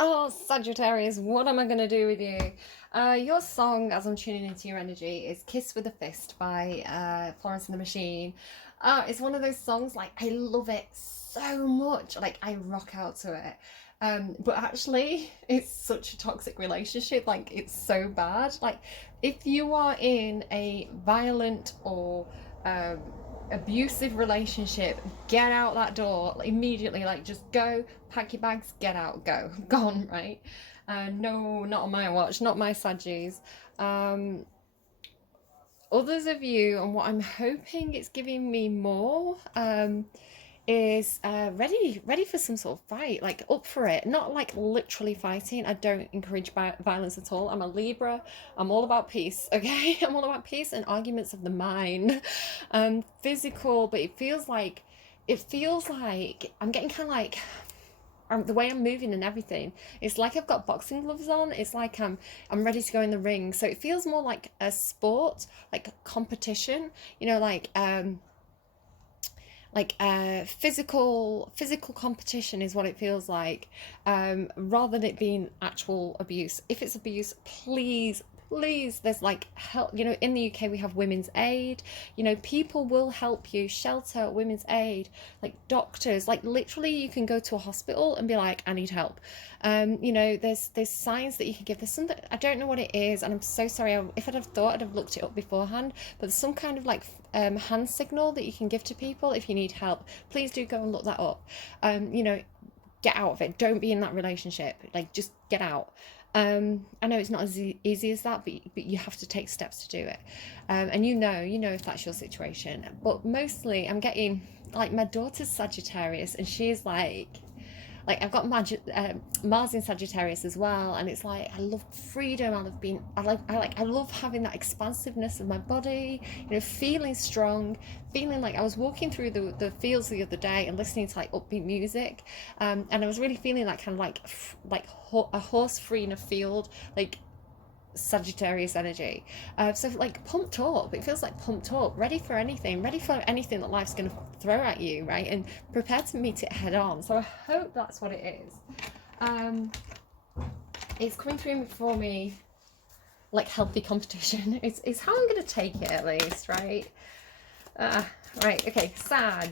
Oh, Sagittarius, what am I going to do with you? Your song, as I'm tuning into your energy, is Kiss with a Fist by Florence and the Machine. It's one of those songs, like, I love it so much. Like, I rock out to it. But actually, it's such a toxic relationship. Like, it's so bad. Like, if you are in a violent or um, abusive relationship, get out that door immediately. Like, just go, pack your bags, get out, go, gone, right? No, not on my watch, not my Saggies. Um, Others of you, and what I'm hoping it's giving me more, is ready for some sort of fight, like up for it, not like literally fighting. I don't encourage violence at all. I'm a Libra. I'm all about peace. Okay, I'm all about peace and arguments of the mind. Physical, but it feels like I'm getting kind of like the way I'm moving and everything. It's like I've got boxing gloves on. It's like I'm ready to go in the ring. So it feels more like a sport, like a competition. You know, physical competition is what it feels like, rather than it being actual abuse. If it's abuse, please, there's like help. You know, in the UK we have women's aid. You know, people will help you, shelter, women's aid, like doctors. Like, literally you can go to a hospital and be like, I need help. You know, there's signs that you can give. There's something, I don't know what it is, and I'm so sorry. If I'd have thought, I'd have looked it up beforehand. But there's some kind of like hand signal that you can give to people if you need help. Please do go and look that up. You know, get out of it. Don't be in that relationship. Like, just get out. I know it's not as easy as that, but you have to take steps to do it. And you know if that's your situation. But mostly, I'm getting, like, my daughter's Sagittarius, and she's like I've got Mars in Sagittarius as well, and it's like I love freedom. I love having that expansiveness of my body. You know, feeling strong, feeling like I was walking through the fields the other day and listening to like upbeat music, and I was really feeling that kind of like a horse free in a field, like Sagittarius energy. So like pumped up. It feels like pumped up, ready for anything that life's going to throw at you, right? And prepared to meet it head on. So I hope that's what it is. It's coming through for me like healthy competition. It's how I'm going to take it, at least, right? Right, okay, Sag.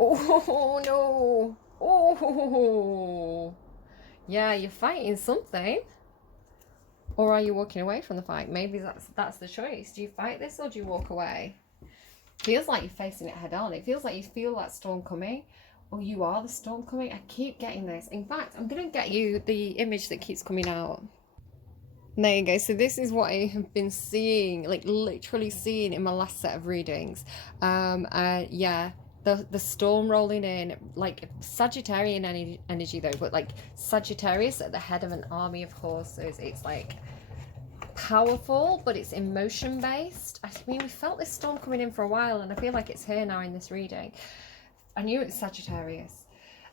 Oh no. Oh, yeah, you're fighting something. Or are you walking away from the fight? Maybe that's the choice. Do you fight this or do you walk away? Feels like you're facing it head on. It feels like you feel that storm coming, or you are the storm coming. I keep getting this. In fact, I'm going to get you the image that keeps coming out. There you go. So this is what I have been seeing, like literally seeing in my last set of readings. Yeah, the storm rolling in, like Sagittarian energy though, but like Sagittarius at the head of an army of horses. It's like powerful, but it's emotion based. I mean, we felt this storm coming in for a while, and I feel like it's here now in this reading. I knew it was Sagittarius.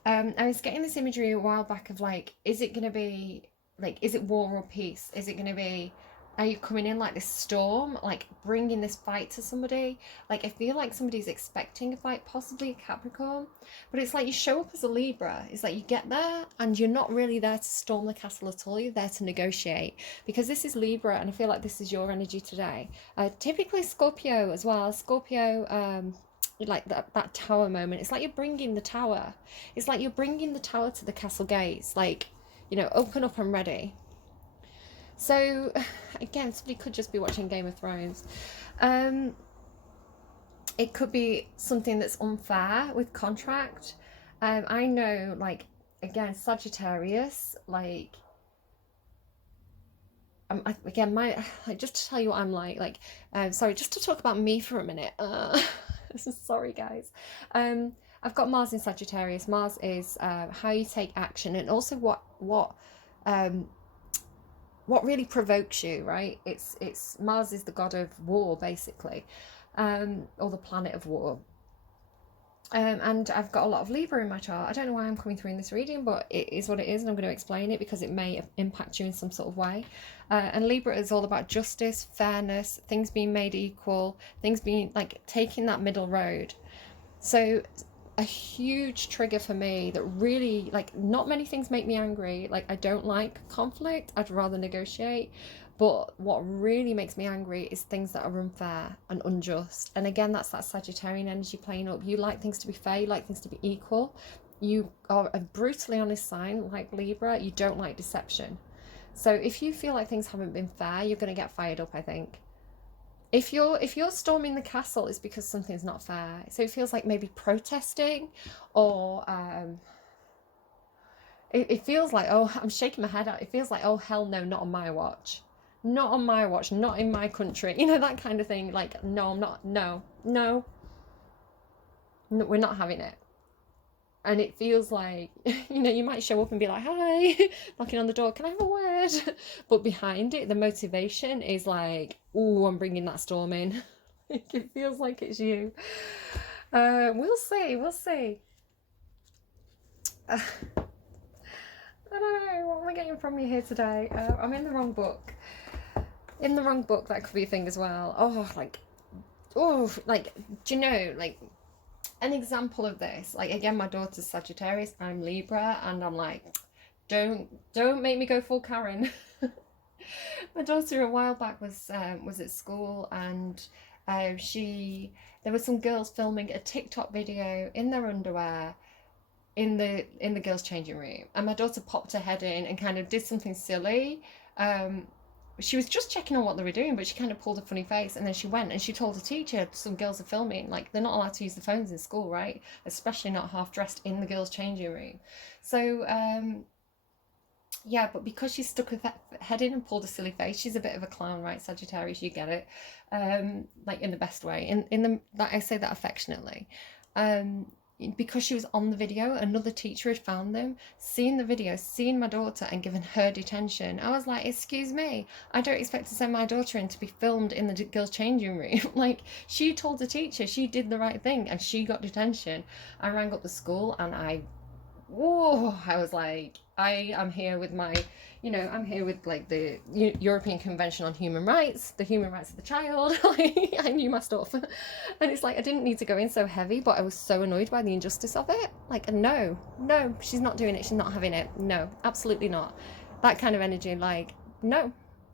I was getting this imagery a while back of like, is it going to be like, is it war or peace? Is it going to be, are you coming in like this storm, like bringing this fight to somebody? Like, I feel like somebody's expecting a fight, possibly a Capricorn, but it's like you show up as a Libra. It's like you get there and you're not really there to storm the castle at all. You're there to negotiate, because this is Libra, and I feel like this is your energy today. Typically Scorpio as well. Scorpio, like that tower moment. It's like you're bringing the tower. It's like you're bringing the tower to the castle gates. Like, you know, open up, I'm ready. So, again, somebody could just be watching Game of Thrones. It could be something that's unfair with contract. I know, like, again, Sagittarius, like, again, like, just to tell you what I'm like, sorry, just to talk about me for a minute. Sorry, guys. I've got Mars in Sagittarius. Mars is how you take action, and also what really provokes you, right? It's Mars is the god of war, basically, or the planet of war. And I've got a lot of Libra in my chart. I don't know why I'm coming through in this reading, but it is what it is, and I'm going to explain it because it may impact you in some sort of way. And Libra is all about justice, fairness, things being made equal, things being like taking that middle road. So a huge trigger for me that really, like, not many things make me angry. Like, I don't like conflict, I'd rather negotiate. But what really makes me angry is things that are unfair and unjust. And again, that's that Sagittarian energy playing up. You like things to be fair, you like things to be equal. You are a brutally honest sign like Libra. You don't like deception. So if you feel like things haven't been fair, you're going to get fired up, I think. If you're storming the castle, it's because something's not fair. So it feels like maybe protesting, or it feels like, oh, I'm shaking my head out. It feels like, oh, hell no, not on my watch. Not on my watch, not in my country. You know, that kind of thing. Like, no, I'm not, no, we're not having it. And it feels like, you know, you might show up and be like, hi, knocking on the door, can I have a word? But behind it, the motivation is like, oh, I'm bringing that storm in. It feels like it's you. We'll see. I don't know, what am I getting from you here today? I'm in the wrong book. In the wrong book, that could be a thing as well. Do you know, like, an example of this, like, again, my daughter's Sagittarius, I'm Libra, and I'm like, don't make me go full Karen. My daughter a while back was at school, and there were some girls filming a TikTok video in their underwear in the girls' changing room, and my daughter popped her head in and kind of did something silly. She was just checking on what they were doing, but she kind of pulled a funny face, and then she went and she told the teacher some girls are filming. Like, they're not allowed to use the phones in school, right? Especially not half dressed in the girls' changing room. So yeah, but because she stuck her head in and pulled a silly face, she's a bit of a clown, right? Sagittarius, you get it. Like, in the best way. That I say that affectionately. Because she was on the video, another teacher had found them, seen the video, seen my daughter, and given her detention. I was like, excuse me, I don't expect to send my daughter in to be filmed in the girls' changing room. Like, she told the teacher, she did the right thing, and she got detention. I rang up the school, and I was like, I am here with my, I'm here with, like, the European Convention on Human Rights, the human rights of the child. I knew my stuff. And it's like, I didn't need to go in so heavy, but I was so annoyed by the injustice of it. Like, no, she's not doing it. She's not having it. No, absolutely not. That kind of energy, like, no,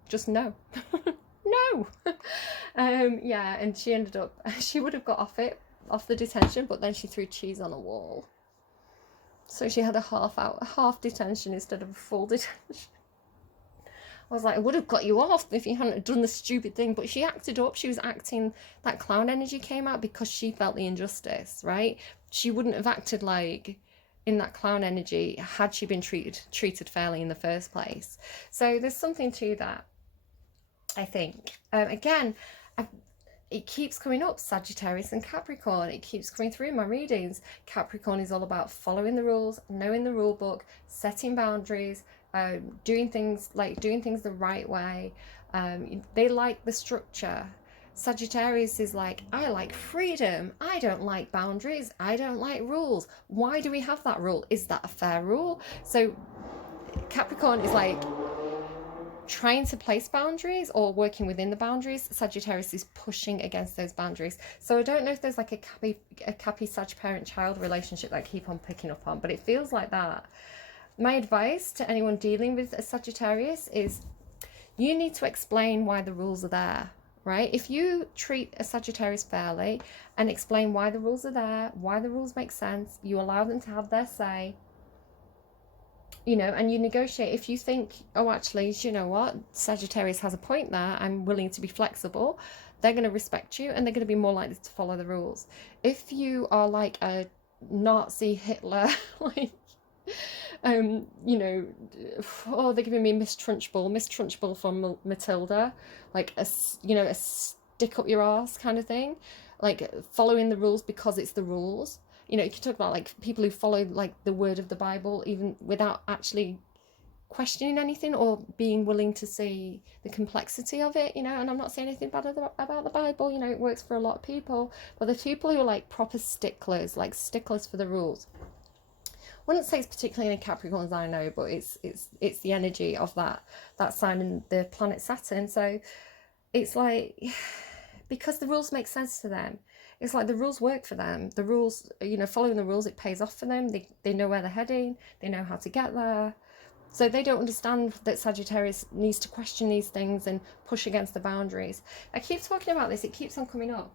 just no. No. Yeah, and she ended up, she would have got off the detention, but then she threw cheese on a wall. So she had a half detention instead of a full detention. I was like, I would have got you off if you hadn't done the stupid thing. But she acted up. She was acting, that clown energy came out because she felt the injustice, right? She wouldn't have acted like in that clown energy had she been treated fairly in the first place. So there's something to that, I think. Again, it keeps coming up, Sagittarius and Capricorn. It keeps coming through in my readings. Capricorn is all about following the rules, knowing the rule book, setting boundaries, doing things the right way. They like the structure. Sagittarius is like, I like freedom. I don't like boundaries. I don't like rules. Why do we have that rule? Is that a fair rule? So Capricorn is like trying to place boundaries or working within the boundaries. Sagittarius is pushing against those boundaries. So I don't know if there's like a Cappy Sag parent-child relationship that I keep on picking up on, but it feels like that. My advice to anyone dealing with a Sagittarius is you need to explain why the rules are there, right? If you treat a Sagittarius fairly and explain why the rules are there, why the rules make sense, you allow them to have their say, and you negotiate. If you think, oh, actually, you know what, Sagittarius has a point there, I'm willing to be flexible, they're going to respect you and they're going to be more likely to follow the rules. If you are like a Nazi Hitler, like, they're giving me Miss Trunchbull from Matilda, like a stick up your ass kind of thing, like following the rules because it's the rules. You can talk about like people who follow like the word of the Bible even without actually questioning anything or being willing to see the complexity of it, and I'm not saying anything bad about the Bible, it works for a lot of people, but the people who are like proper sticklers for the rules. I wouldn't say it's particularly in Capricorns, I know, but it's the energy of that sign in the planet Saturn. So it's like, because the rules make sense to them. It's like the rules work for them. The rules, you know, following the rules, it pays off for them. They know where they're heading. They know how to get there. So they don't understand that Sagittarius needs to question these things and push against the boundaries. I keep talking about this. It keeps on coming up.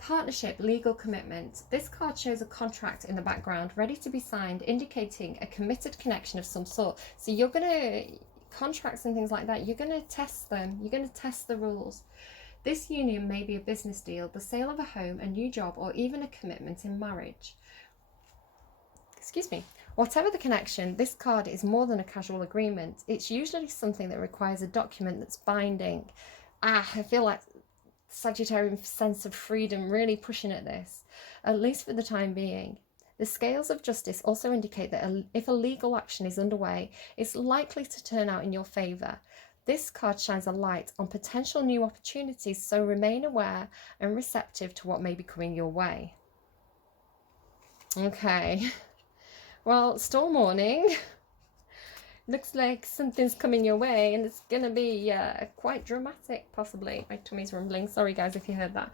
Partnership, legal commitment. This card shows a contract in the background ready to be signed, indicating a committed connection of some sort. So you're going to, contracts and things like that, you're going to test them. You're going to test the rules. This union may be a business deal, the sale of a home, a new job, or even a commitment in marriage. Excuse me. Whatever the connection, this card is more than a casual agreement. It's usually something that requires a document that's binding. I feel like Sagittarian sense of freedom really pushing at this, at least for the time being. The scales of justice also indicate that if a legal action is underway, it's likely to turn out in your favour. This card shines a light on potential new opportunities, so remain aware and receptive to what may be coming your way. Okay. Well, storm warning. Looks like something's coming your way, and it's going to be quite dramatic, possibly. My tummy's rumbling. Sorry, guys, if you heard that.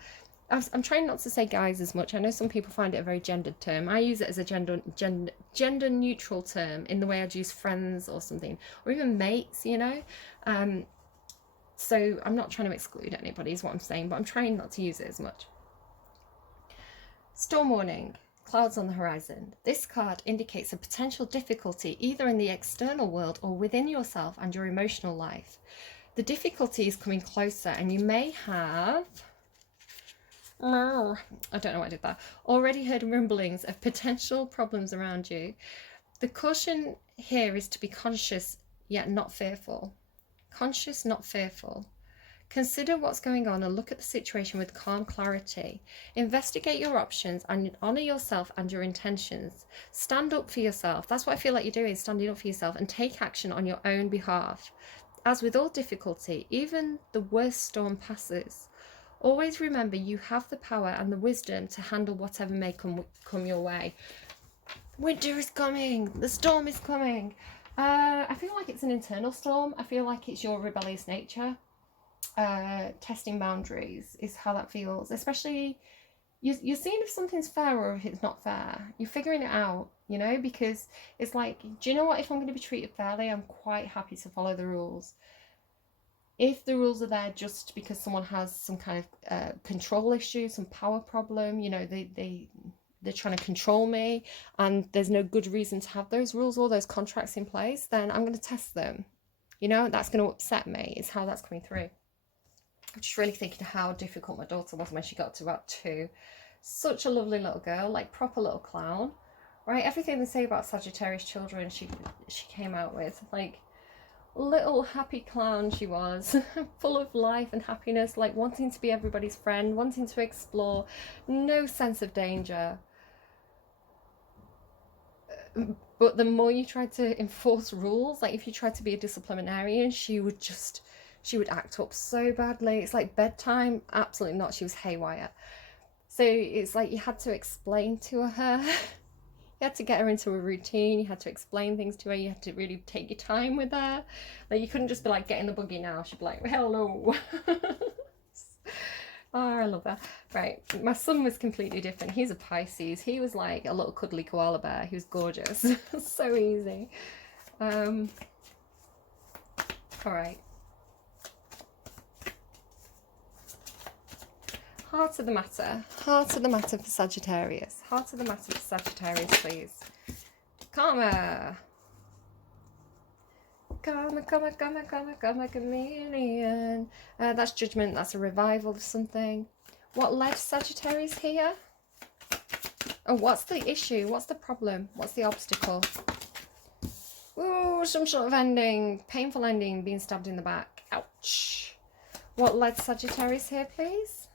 I'm trying not to say guys as much. I know some people find it a very gendered term. I use it as a gender neutral term in the way I'd use friends or something, or even mates, you know. So I'm not trying to exclude anybody is what I'm saying, but I'm trying not to use it as much. Storm warning. Clouds on the horizon. This card indicates a potential difficulty either in the external world or within yourself and your emotional life. The difficulty is coming closer, and you may have, I don't know why I did that, already heard rumblings of potential problems around you. The caution here is to be conscious yet not fearful. Conscious, not fearful. Consider what's going on and look at the situation with calm clarity. Investigate your options and honour yourself and your intentions. Stand up for yourself. That's what I feel like you're doing, standing up for yourself, and take action on your own behalf. As with all difficulty, even the worst storm passes. Always remember you have the power and the wisdom to handle whatever may come your way. Winter is coming. The storm is coming. I feel like it's an internal storm. I feel like it's your rebellious nature. Testing boundaries is how that feels, especially you're seeing if something's fair or if it's not fair. You're figuring it out, you know, because it's like, do you know what, if I'm going to be treated fairly, I'm quite happy to follow the rules. If the rules are there just because someone has some kind of control issue, some power problem, you know, they're trying to control me and there's no good reason to have those rules or those contracts in place, then I'm going to test them, you know. That's going to upset me, is how that's coming through. I'm just really thinking how difficult my daughter was when she got to about 2. Such a lovely little girl, like proper little clown, right? Everything they say about Sagittarius children, she came out with, like, little happy clown she was, full of life and happiness, like wanting to be everybody's friend, wanting to explore, no sense of danger. But the more you tried to enforce rules, like if you tried to be a disciplinarian, she would act up so badly. It's like bedtime, absolutely not. She was haywire. So it's like you had to explain to her. You had to get her into a routine. You had to explain things to her. You had to really take your time with her. Like you couldn't just be like, get in the buggy now. She'd be like, hello. Oh, I love that. Right, my son was completely different. He's a Pisces. He was like a little cuddly koala bear. He was gorgeous. So easy. All right. Heart of the matter. Heart of the matter for Sagittarius. Heart of the matter for Sagittarius, please. Karma. Karma, karma, karma, karma, karma, chameleon. That's judgment. That's a revival of something. What led Sagittarius here? Oh, what's the issue? What's the problem? What's the obstacle? Ooh, some sort of ending. Painful ending. Being stabbed in the back. Ouch. What led Sagittarius here, please?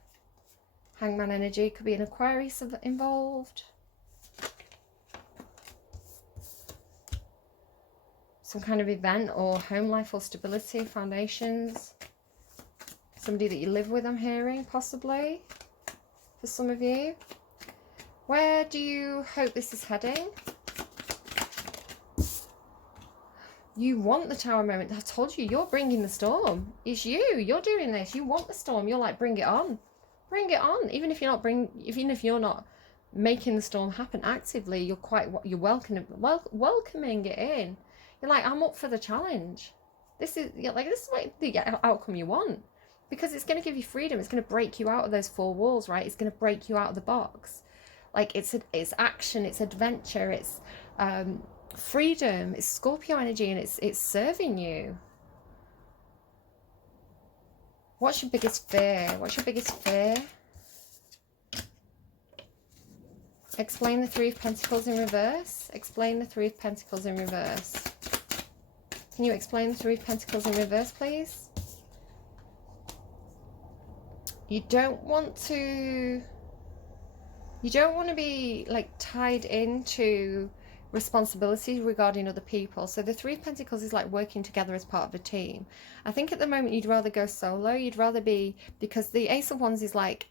Hangman energy. Could be an Aquarius involved. Some kind of event or home life or stability, foundations. Somebody that you live with, I'm hearing, possibly, for some of you. Where do you hope this is heading? You want the Tower moment. I told you, you're bringing the storm. It's you. You're doing this. You want the storm. You're like, bring it on. bring it on. Even if you're not making the storm happen actively, you're welcoming it in. You're like, I'm up for the challenge. This is like the outcome you want, because it's going to give you freedom. It's going to break you out of those four walls, right? It's going to break you out of the box. Like it's action, it's adventure, it's freedom, it's Scorpio energy, and it's serving you. What's your biggest fear? What's your biggest fear? Explain the Three of Pentacles in reverse. Explain the Three of Pentacles in reverse. Can you explain the Three of Pentacles in reverse, please? You don't want to be like tied into responsibilities regarding other people. So the Three of Pentacles is like working together as part of a team. I think at the moment you'd rather go solo. You'd rather be, because the Ace of Wands is like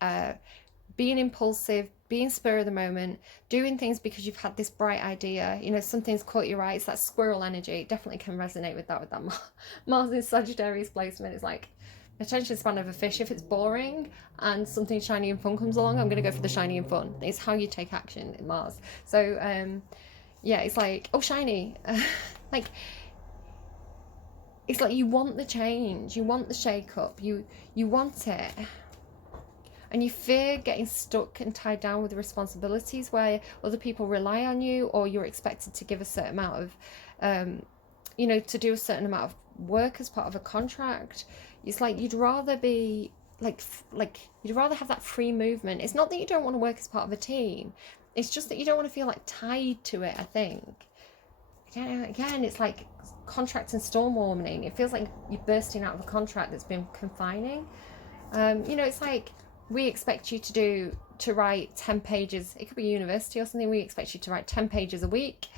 being impulsive, being spur of the moment, doing things because you've had this bright idea, you know, something's caught your eye. It's that squirrel energy. It definitely can resonate with that Mars in Sagittarius placement. Is like attention span of a fish. If it's boring and something shiny and fun comes along, I'm going to go for the shiny and fun. It's how you take action in Mars. So yeah, it's like, oh, shiny. Like, it's like you want the change, you want the shake up, you want it. And you fear getting stuck and tied down with the responsibilities where other people rely on you, or you're expected to give a certain amount of, you know, to do a certain amount of work as part of a contract. It's like you'd rather be like you'd rather have that free movement. It's not that you don't want to work as part of a team. It's just that you don't want to feel like tied to it, I think. Again, it's like contract and storm warning. It feels like you're bursting out of a contract that's been confining. You know, it's like, we expect you to write 10 pages. It could be university or something. We expect you to write 10 pages a week.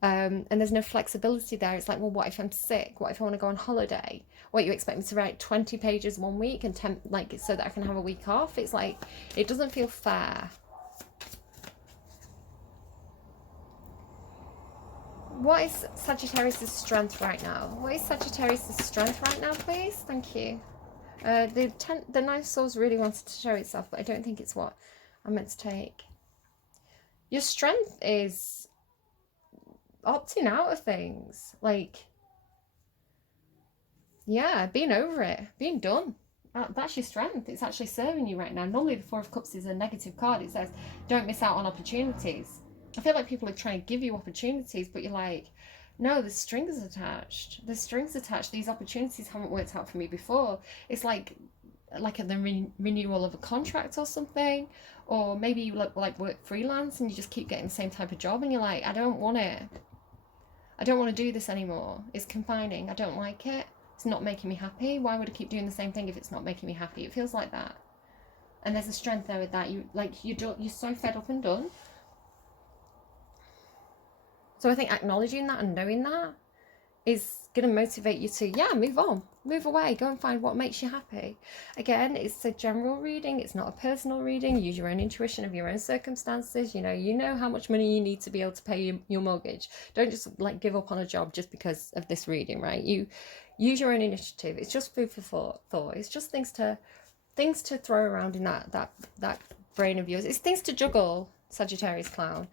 And there's no flexibility there. It's like, well, what if I'm sick? What if I want to go on holiday? What, you expect me to write 20 pages one week and 10, like, so that I can have a week off? It's like, it doesn't feel fair. What is Sagittarius' strength right now? What is Sagittarius' strength right now, please? Thank you. The Nine of Swords really wanted to show itself, but I don't think it's what I meant to take. Your strength is opting out of things. Like, yeah, being over it, being done. That's your strength. It's actually serving you right now. Normally the Four of Cups is a negative card. It says, don't miss out on opportunities. I feel like people are trying to give you opportunities, but you're like, no, the strings attached. The strings attached. These opportunities haven't worked out for me before. It's like the renewal of a contract or something. Or maybe you like work freelance and you just keep getting the same type of job and you're like, I don't want it. I don't want to do this anymore. It's confining. I don't like it. It's not making me happy. Why would I keep doing the same thing if it's not making me happy? It feels like that. And there's a strength there with that. You're so fed up and done. So I think acknowledging that and knowing that is going to motivate you to, yeah, move on, move away, go and find what makes you happy. Again, it's a general reading. It's not a personal reading. Use your own intuition of your own circumstances. You know how much money you need to be able to pay your mortgage. Don't just like give up on a job just because of this reading, right? You use your own initiative. It's just food for thought. It's just things to throw around in that brain of yours. It's things to juggle, Sagittarius clown.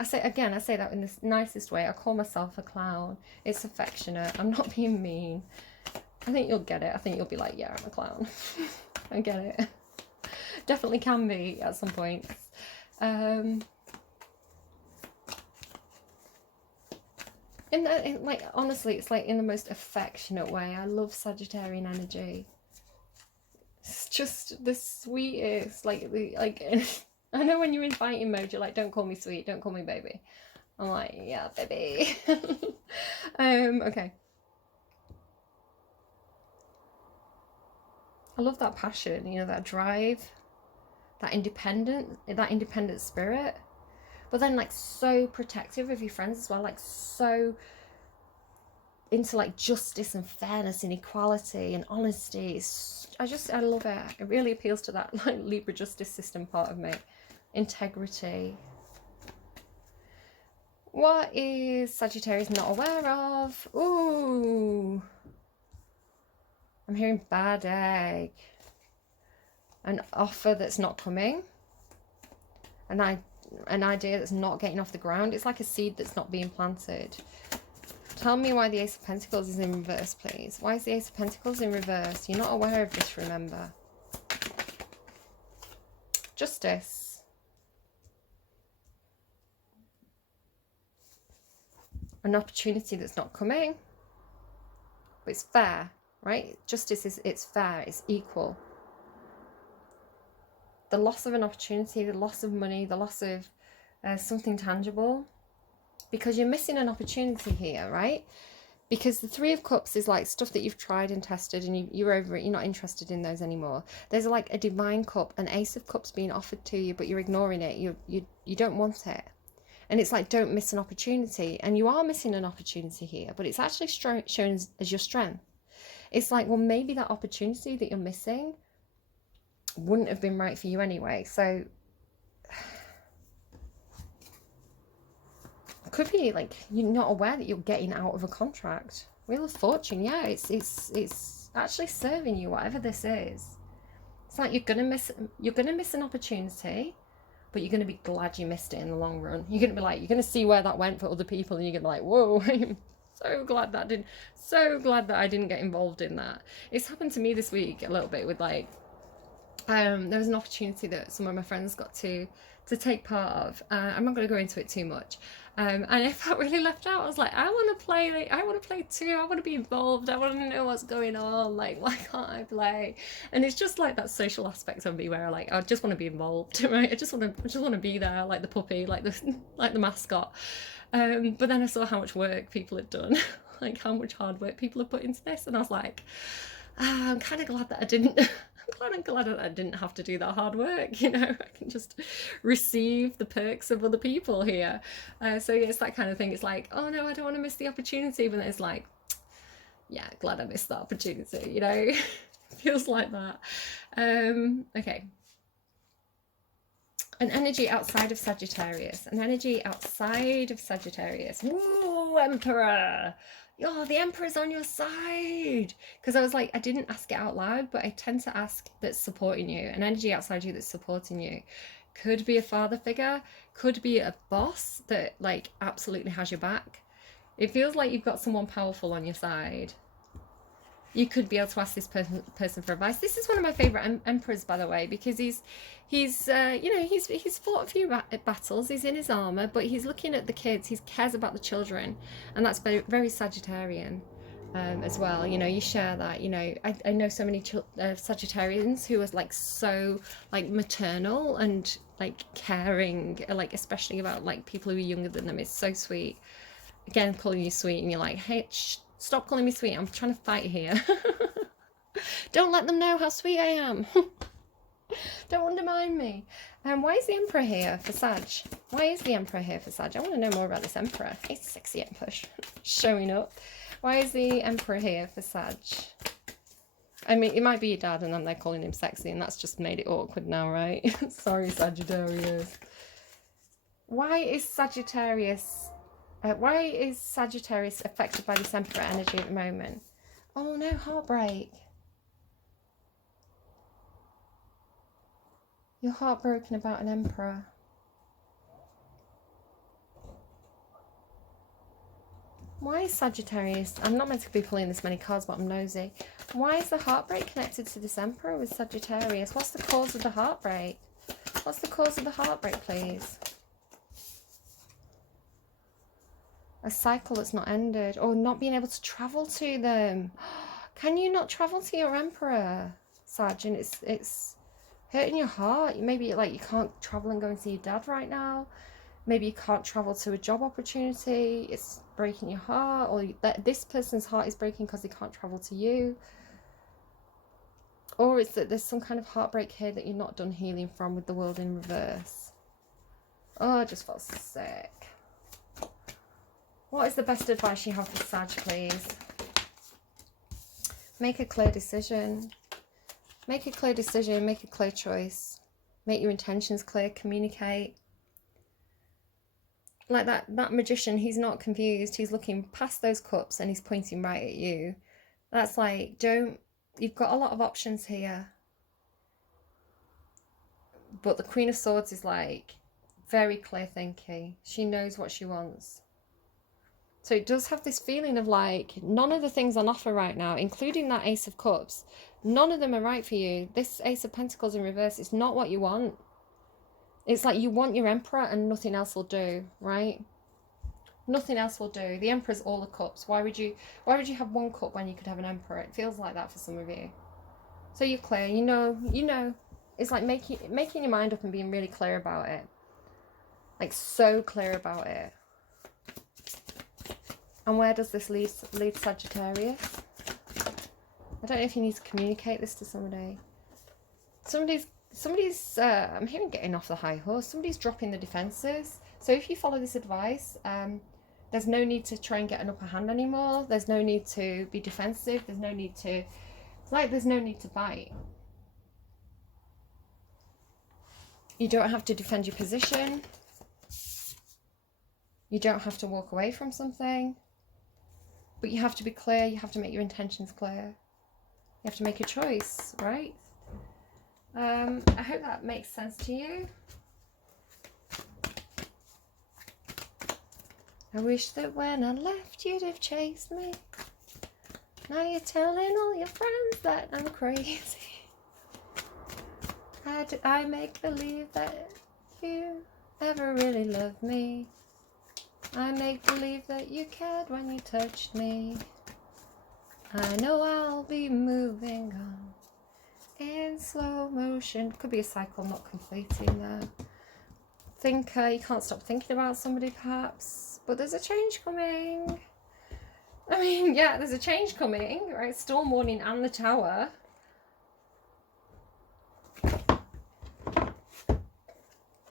I say that in the nicest way. I call myself a clown. It's affectionate. I'm not being mean. I think you'll get it. I think you'll be like, yeah, I'm a clown. I get it. Definitely can be at some point. Like, honestly, it's like in the most affectionate way. I love Sagittarian energy. It's just the sweetest. I know when you're in fighting mode, you're like, don't call me sweet, don't call me baby. I'm like, yeah, baby. Okay. I love that passion, you know, that drive, that independent spirit. But then, like, so protective of your friends as well, like, so into, like, justice and fairness and equality and honesty. I love it. It really appeals to that, like, Libra justice system part of me. Integrity. What is Sagittarius not aware of? Ooh. I'm hearing bad egg. an offer that's not coming, an idea that's not getting off the ground. It's like a seed that's not being planted. Tell me why the Ace of Pentacles is in reverse, please. Why is the Ace of Pentacles in reverse? You're not aware of this, remember. Justice. An opportunity that's not coming. But it's fair, right? Justice is, it's fair, it's equal. The loss of an opportunity, the loss of money, the loss of something tangible. Because you're missing an opportunity here, right? Because the Three of Cups is like stuff that you've tried and tested and you're over it. You're not interested in those anymore. There's like a Divine Cup, an Ace of Cups being offered to you, but you're ignoring it. You don't want it. And it's like, don't miss an opportunity. And you are missing an opportunity here, but it's actually shown as your strength. It's like, well, maybe that opportunity that you're missing wouldn't have been right for you anyway. So could be like you're not aware that you're getting out of a contract. Wheel of Fortune, yeah, it's actually serving you, whatever this is. It's like you're gonna miss an opportunity, but you're gonna be glad you missed it in the long run. You're gonna be like, you're gonna see where that went for other people, and you're gonna be like, whoa, I'm so glad that I didn't get involved in that. It's happened to me this week a little bit with like there was an opportunity that some of my friends got to take part of. I'm not going to go into it too much. And I felt really left out. I was like, I want to play too. I want to be involved. I want to know what's going on. Like, why can't I play? And it's just like that social aspect of me where I just want to be involved, right? I just want to be there, like the puppy, like the mascot. But then I saw how much work people had done, like how much hard work people have put into this, and I was like, I'm kind of glad that I didn't. I'm glad that I didn't have to do that hard work, you know. I can just receive the perks of other people here. So yeah, it's that kind of thing. It's like, oh no, I don't want to miss the opportunity, but then it's like, yeah, glad I missed that opportunity, you know. Feels like that. Okay. An energy outside of Sagittarius. An energy outside of Sagittarius. Ooh, Emperor. Oh, the Emperor's on your side. Because I was like, I didn't ask it out loud, but I tend to ask that's supporting you. An energy outside you that's supporting you. Could be a father figure. Could be a boss that like absolutely has your back. It feels like you've got someone powerful on your side. You could be able to ask this person for advice. This is one of my favourite emperors, by the way, because he's you know, he's fought a few battles. He's in his armour, but he's looking at the kids. He cares about the children, and that's very, very Sagittarian as well. You know, you share that. You know, I know so many Sagittarians who are like so like maternal and like caring, like especially about like people who are younger than them. It's so sweet. Again, calling you sweet, and you're like, hey, stop calling me sweet. I'm trying to fight here. Don't let them know how sweet I am. Don't undermine me. Why is the Emperor here for Sag? Why is the Emperor here for Sag? I want to know more about this Emperor. He's a sexy Emperor showing up. Why is the Emperor here for Sag? I mean, it might be your dad and then they're calling him sexy, and that's just made it awkward now, right? Sorry, Sagittarius. Why is Sagittarius affected by this Emperor energy at the moment? Oh no, heartbreak. You're heartbroken about an Emperor. Why is Sagittarius... I'm not meant to be pulling this many cards, but I'm nosy. Why is the heartbreak connected to this Emperor with Sagittarius? What's the cause of the heartbreak? What's the cause of the heartbreak, please? A cycle that's not ended, or not being able to travel to them. Can you not travel to your Emperor, Sag? And it's hurting your heart. Maybe like you can't travel and go and see your dad right now. Maybe you can't travel to a job opportunity. It's breaking your heart, or that this person's heart is breaking because they can't travel to you. Or it's that there's some kind of heartbreak here that you're not done healing from with the world in reverse. Oh, I just felt sick. What is the best advice you have for Sag, please? Make a clear decision. Make a clear decision. Make a clear choice. Make your intentions clear. Communicate. Like that magician, he's not confused. He's looking past those cups and he's pointing right at you. That's like, you've got a lot of options here. But the Queen of Swords is like very clear thinking. She knows what she wants. So it does have this feeling of like none of the things on offer right now, including that Ace of Cups, none of them are right for you. This Ace of Pentacles in reverse is not what you want. It's like you want your Emperor and nothing else will do, right? Nothing else will do. The Emperor's all the cups. Why would you have one cup when you could have an Emperor? It feels like that for some of you. So you're clear, you know. It's like making your mind up and being really clear about it. Like so clear about it. And where does this lead Sagittarius? I don't know if you need to communicate this to somebody. Somebody's I'm hearing getting off the high horse. Somebody's dropping the defenses. So if you follow this advice, there's no need to try and get an upper hand anymore. There's no need to be defensive. There's no need to, it's like there's no need to fight. You don't have to defend your position. You don't have to walk away from something. But you have to be clear. You have to make your intentions clear. You have to make a choice, right? I hope that makes sense to you. I wish that when I left you'd have chased me. Now you're telling all your friends that I'm crazy. How did I make believe that you ever really loved me? I make believe that you cared when you touched me. I know I'll be moving on in slow motion. Could be a cycle not completing there. Thinker, you can't stop thinking about somebody perhaps, but there's a change coming. I mean, yeah, there's a change coming, right? Storm warning and the Tower.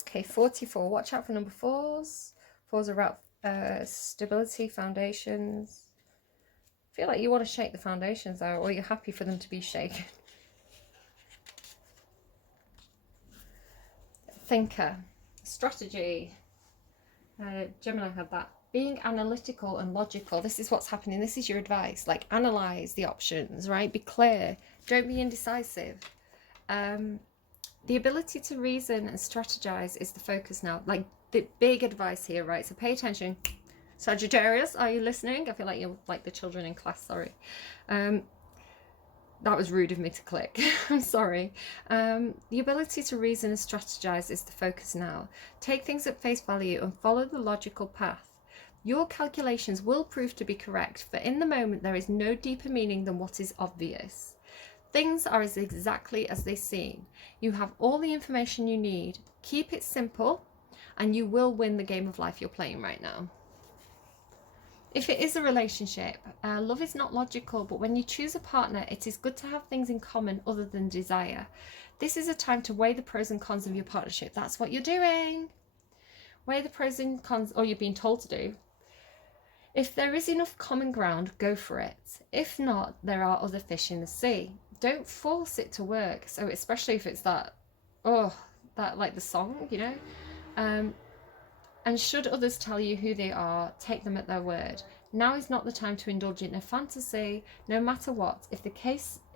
Okay, 44. Watch out for number 4s. 4s are about stability, foundations. I feel like you want to shake the foundations out, or you're happy for them to be shaken. Thinker. Strategy. Gemini had that. Being analytical and logical. This is what's happening. This is your advice. Like, analyze the options, right? Be clear. Don't be indecisive. The ability to reason and strategize is the focus now. Like, the big advice here, right? So pay attention. Sagittarius, are you listening? I feel like you're like the children in class, sorry. That was rude of me to click. I'm sorry. The ability to reason and strategize is the focus now. Take things at face value and follow the logical path. Your calculations will prove to be correct, for in the moment there is no deeper meaning than what is obvious. Things are as exactly as they seem. You have all the information you need. Keep it simple, and you will win the game of life you're playing right now. If it is a relationship, love is not logical, but when you choose a partner, it is good to have things in common other than desire. This is a time to weigh the pros and cons of your partnership. That's what you're doing. Weigh the pros and cons, or you're being told to do. If there is enough common ground, go for it. If not, there are other fish in the sea. Don't force it to work. So especially if it's that, like the song, you know. And should others tell you who they are, take them at their word. Now is not the time to indulge in a fantasy, no matter what.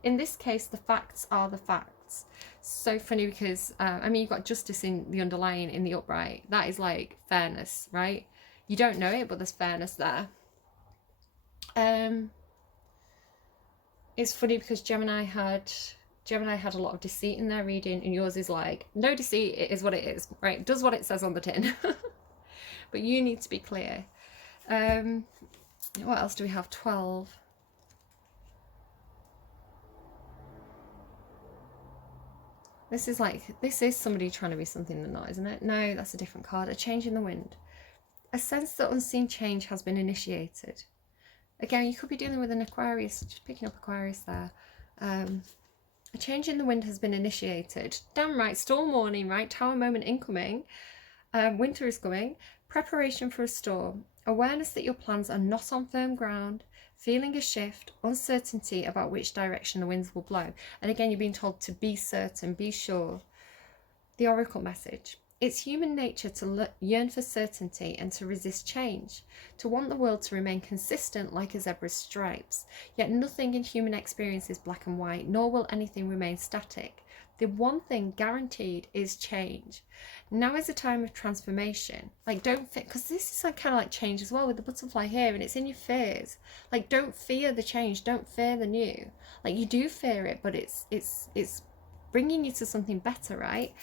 In this case, the facts are the facts. So funny because, I mean, you've got justice in the underlying, in the upright. That is like fairness, right? You don't know it, but there's fairness there. It's funny because Gemini had a lot of deceit in their reading, and yours is like, no deceit, it is what it is, right? It does what it says on the tin. But you need to be clear. What else do we have? 12. This is somebody trying to be something they're not, isn't it? No, that's a different card. A change in the wind. A sense that unseen change has been initiated. Again, you could be dealing with an Aquarius, just picking up Aquarius there. A change in the wind has been initiated. Damn right, storm warning, right? Tower moment incoming. Winter is coming. Preparation for a storm. Awareness that your plans are not on firm ground. Feeling a shift. Uncertainty about which direction the winds will blow. And again, you're being told to be certain, be sure. The oracle message. It's human nature to yearn for certainty and to resist change, to want the world to remain consistent like a zebra's stripes. Yet nothing in human experience is black and white, nor will anything remain static. The one thing guaranteed is change. Now is a time of transformation. Like, don't fear, because this is like kind of like change as well with the butterfly here, and it's in your fears. Like, don't fear the change. Don't fear the new. Like, you do fear it, but it's bringing you to something better, right?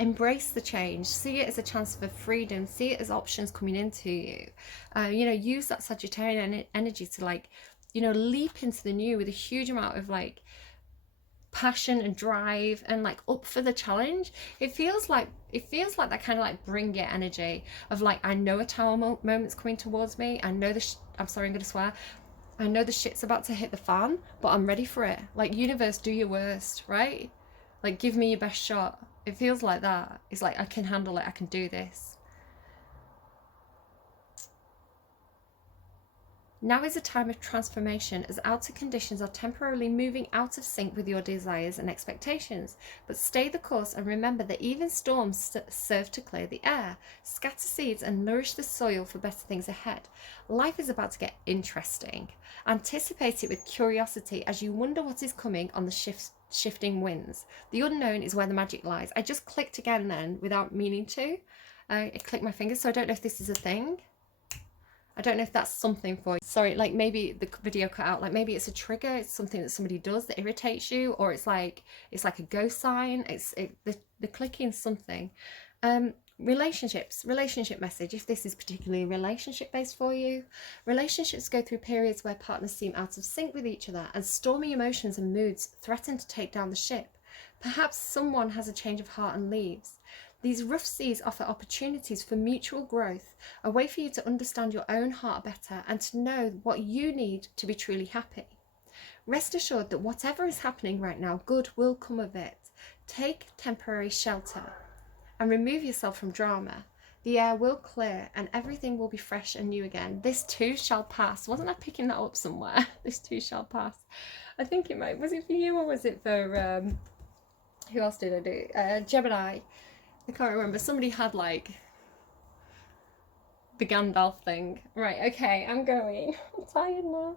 Embrace the change. See it as a chance for freedom. See it as options coming into you. You know, use that Sagittarian energy to, like, you know, leap into the new with a huge amount of like passion and drive and like up for the challenge. It feels like that kind of like bring it energy of like, I know a tower moment's coming towards me. I know I'm sorry, I'm gonna swear. I know the shit's about to hit the fan, but I'm ready for it. Like, universe, do your worst, right? Like, give me your best shot. It feels like that. It's like, I can handle it. I can do this. Now is a time of transformation, as outer conditions are temporarily moving out of sync with your desires and expectations. But stay the course and remember that even storms serve to clear the air, scatter seeds and nourish the soil for better things ahead. Life is about to get interesting. Anticipate it with curiosity as you wonder what is coming on the shifting winds. The unknown is where the magic lies. I just clicked again then without meaning to. I clicked my fingers, so I don't know if this is a thing. I don't know if that's something for you. Sorry, like maybe the video cut out. Like maybe it's a trigger. It's something that somebody does that irritates you, or it's like a ghost sign. The clicking something. Relationship message. If this is particularly relationship based for you, relationships go through periods where partners seem out of sync with each other, and stormy emotions and moods threaten to take down the ship. Perhaps someone has a change of heart and leaves. These rough seas offer opportunities for mutual growth, a way for you to understand your own heart better and to know what you need to be truly happy. Rest assured that whatever is happening right now, good will come of it. Take temporary shelter and remove yourself from drama. The air will clear and everything will be fresh and new again. This too shall pass. Wasn't I picking that up somewhere? This too shall pass. I think it might. Was it for you or was it for, who else did I do? Gemini. I can't remember. Somebody had like the Gandalf thing. Right, okay, I'm going. I'm tired now.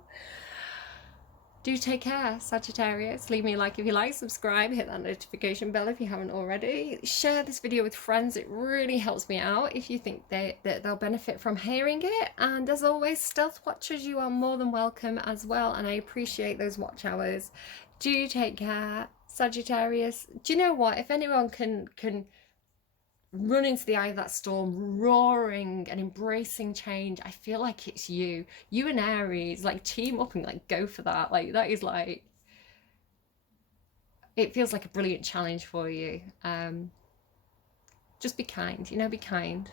Do take care, Sagittarius. Leave me a like if you like, subscribe, hit that notification bell if you haven't already. Share this video with friends. It really helps me out if you think that they'll benefit from hearing it. And as always, stealth watchers, you are more than welcome as well. And I appreciate those watch hours. Do take care, Sagittarius. Do you know what? If anyone can run into the eye of that storm, roaring and embracing change, I feel like it's you and Aries. Like, team up and like go for that. Like, that is like, it feels like a brilliant challenge for you. Just be kind, you know, be kind.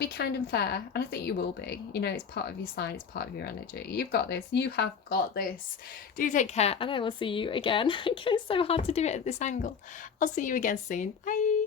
Be kind and fair, and I think you will be. You know, it's part of your sign, it's part of your energy. You've got this. You have got this. Do take care, and I will see you again. It's so hard to do it at this angle. I'll see you again soon. Bye.